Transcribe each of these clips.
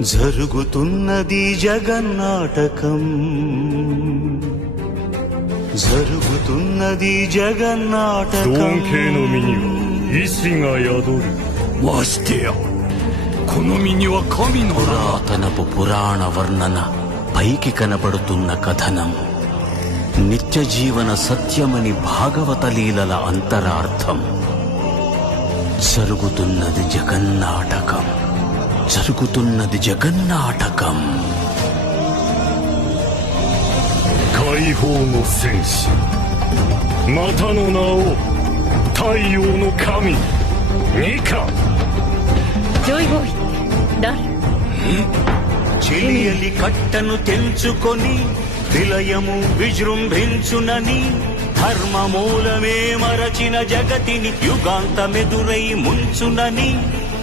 జరుగుతున్నది జగన్నాటకం, జరుగుతున్నది జగన్నాటకం. 道系の身には意志が宿る。ましてやこの身には神の名が。 పురాతనపు పురాణ వర్ణన, పైకి కనబడుతున్న కథనం, నిత్య జీవన సత్యమని భాగవత లీలల అంతరార్థం. జరుగుతున్నది జగన్నాటకం, జరుగుతున్నది జగన్నాటకం. 解放の戦士、またの名を太陽の神ニカ。ジョイボーイ誰？ చెలియలి కట్టను తెంచుకొని విలయము విజృంభించునని, ధర్మమూలమే మరచిన జగతిని యుగాంతమెదురై ముంచునని,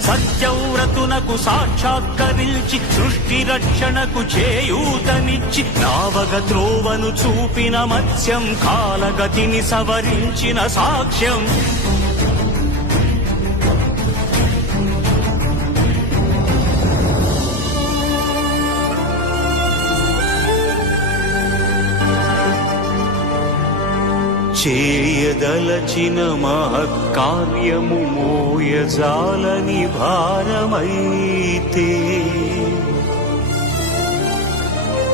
సత్యవ్రతునకు సాక్షాత్కరించి సృష్టి రక్షణకు చేయూతనిచ్చి నావగ త్రోవను చూపిన మత్స్యం, కాలగతిని సవరించిన సాక్ష్యం. చేయదలచిన మహత్కార్యము మోయజాలని భారమైతే,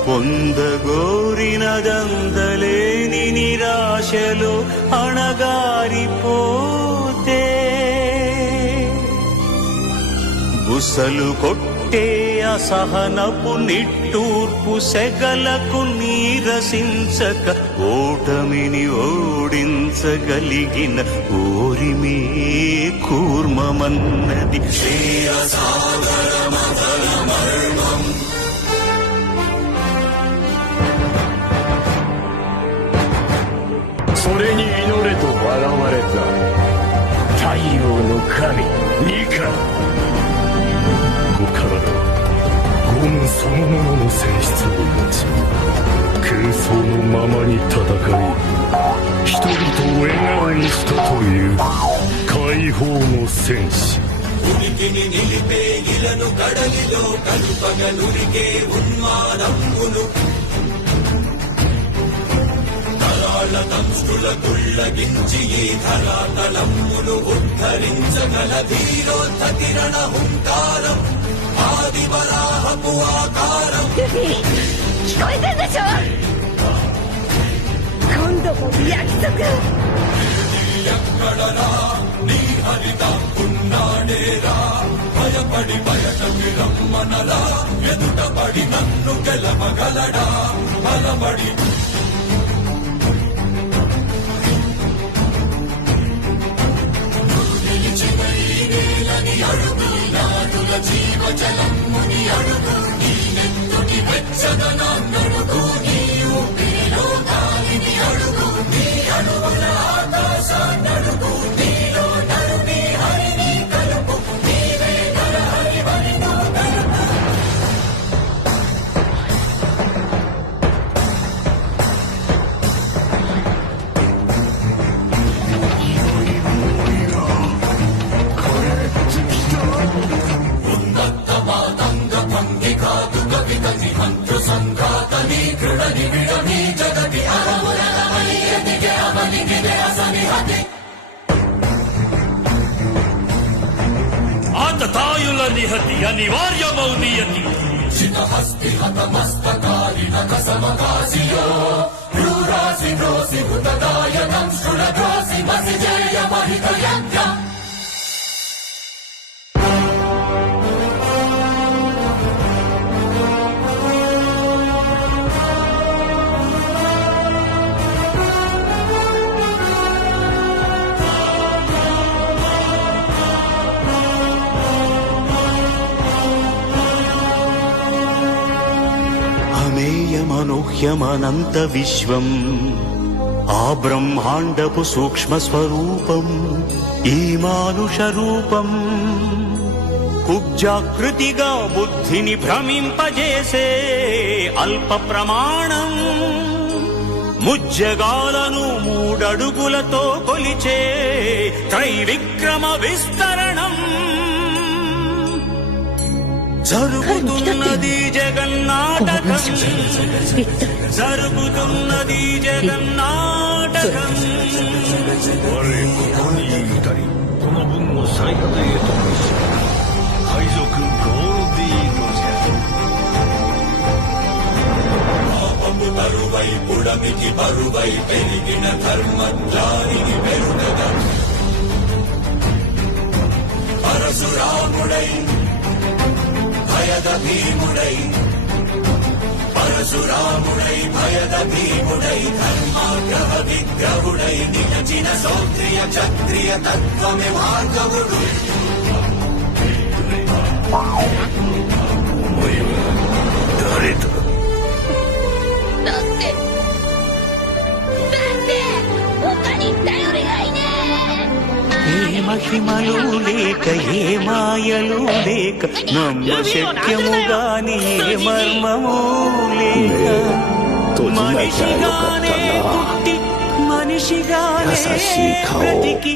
పొందగోరినదందలేని నిరాశలో అణగారిపోతే, బుసలు కొట్టే అసహనపు నిట్టూర్పు సెగలకు నీరసించక ఓటమిని ఓడించగలిగిన ఓరిమే కూర్మమన్నది శ్రీరసాగరమర్మం. それに祈れと笑われた太陽の神ニカ。ご体はゴムそのものの性質を持ち、空想のままに戦い人々を笑顔にしたという解放の戦士。 ఉనికిని నిలిపే ఇలను కడలిలో కలుపగలురికే ఉన్మాదంబును, తరాళ దంష్టుల గుళ్ళగించి ఈ ధరాతలమ్మును ఉద్ధరించగల ధీరోద్ధ కిరణ హుంకారం, ఆది వరాహపు ఆకారం. ルフィ聞こえてんでしょ？今度も約束。 ఎక్కడరా నీ హరిదాకున్నాడేరా, భయపడి బయటకి రమ్మనరా, ఎదుటపడి నన్ను గెలవగలడా బలపడి. నిలిచిన ఈ నేలని అడుగు, నాటుల జీవజలమ్ముని అడుగు, నీ నెత్తుటి వెచ్చదనాన్నడుగు, నీ ఊపిరిలో గాలిని అడుగు, నీ అడుగుల ఆకాశాన్నడుగు, నీలో నడుమి హరిని కలుపు, నీవే నరహరి వనితో కలుపు. ఉన్నత మాతంగ భంగి కాదు కవితని మంత్ర సంఘాతని కృడని విడని జగతి అరమురమని ఎదిగే అవనిగిదే అసని హతి. ఆతతాయుల నిహతి అనివార్యమౌ నియతి. చితహస్తి హతమస్తకారిణ కసమకాసియో, క్రూరాసి ద్రోసి హుతదాయనం శృణద్రోసి మసి జయ మహిత యజ్ఞం. అమేయమనూహ్యమనంత విశ్వం, ఆ బ్రహ్మాండపు సూక్ష్మ స్వరూపం, ఈ మానుష రూపం కుబ్జాకృతిగా బుద్ధిని భ్రమింపజేసే అల్ప ప్రమాణం, ముజ్జగాలను మూడడుగులతో కొలిచే త్రైవిక్రమ విస్తరణం. జరుగుతున్నది జగన్నాటకం 一体 జరుగుతున్నది జగన్నాటకం 我ここにいるたりこの分の最果てへと召し海賊ゴールディーロジャー పాపము తరువై పుడమికి బరువై పెరిగిన ధర్మజ్ఞానికి పెరుగద పరశురాముడై భయద భీముడై పరశురాముడై భయద భీముడై ధర్మాగ్రహ విగ్రహుడై నిలచిన సౌత్రియ క్షత్రియ తత్వమే భార్గవుడు 誰だ だって他に頼りがいね ఏ మహిమలు లేక ఏ మాయలు లేక నమ్మ శక్యము గాని ఏ మర్మము లేక మనిషిగానే పుట్టి మనిషిగానే బ్రతికి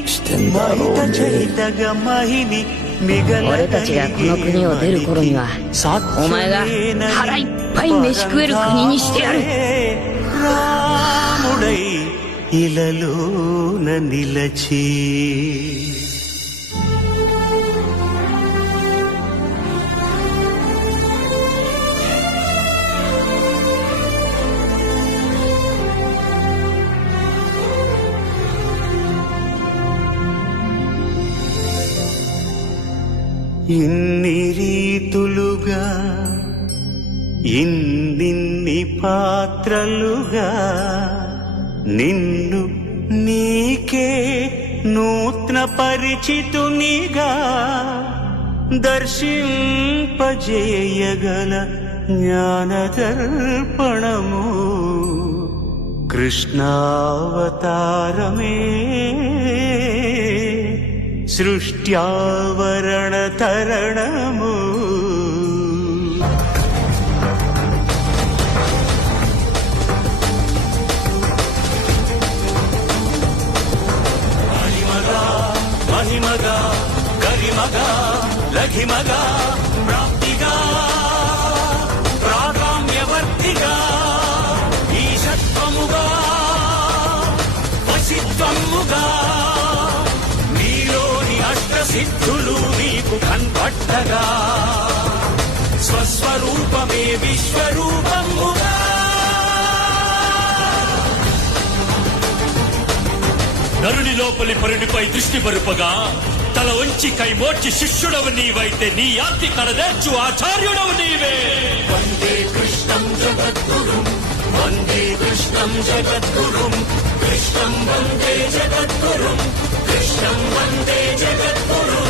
మహిత చరితగ మహిని 俺たちがこの国を出る頃にはお前が腹いっぱい飯食える国にしてやる రాముడై ఇలలోన నిలచి ఇన్ని రీతులుగా ఇన్నిన్ని పాత్రలుగా నిన్ను నీకే నూత్న పరిచితునిగా దర్శింపజేయగల జ్ఞానదర్పణము కృష్ణావతారమే సృష్ట్యావరణ తరణము మహిమగా గరిమగా లఘిమగా ప్రాప్తిగా ప్రాగామ్యవర్తిగా ఈశత్వముగా వశిత్వముగా నీలోని అష్టసిద్ధులు నీకు కన్పట్టగా స్వస్వరూపమే విశ్వరూపముగా నరుని లోపలి పరునిపై దృష్టి పరుపగా తల వంచి కైమోర్చి శిష్యుడవు నీవైతే నీ ఆర్తి కడదేర్చు ఆచార్యుడవు నీవే వందే కృష్ణం జగద్గురుం వందే కృష్ణం జగద్గురుం కృష్ణం వందే జగద్గురుం కృష్ణం వందే జగద్గురుం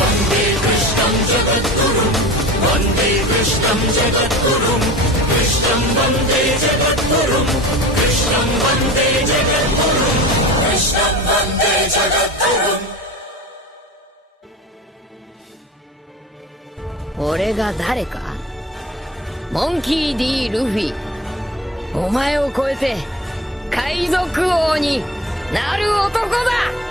వందే కృష్ణం జగద్గురుం వందే కృష్ణం జగద్గురుం కృష్ణం వందే జగద్గురుం కృష్ణం వందే జగద్గురుం కృష్ణం వందే జగద్గురుం 俺が誰かモンキー D ルフィお前を超えて海賊王になる男だ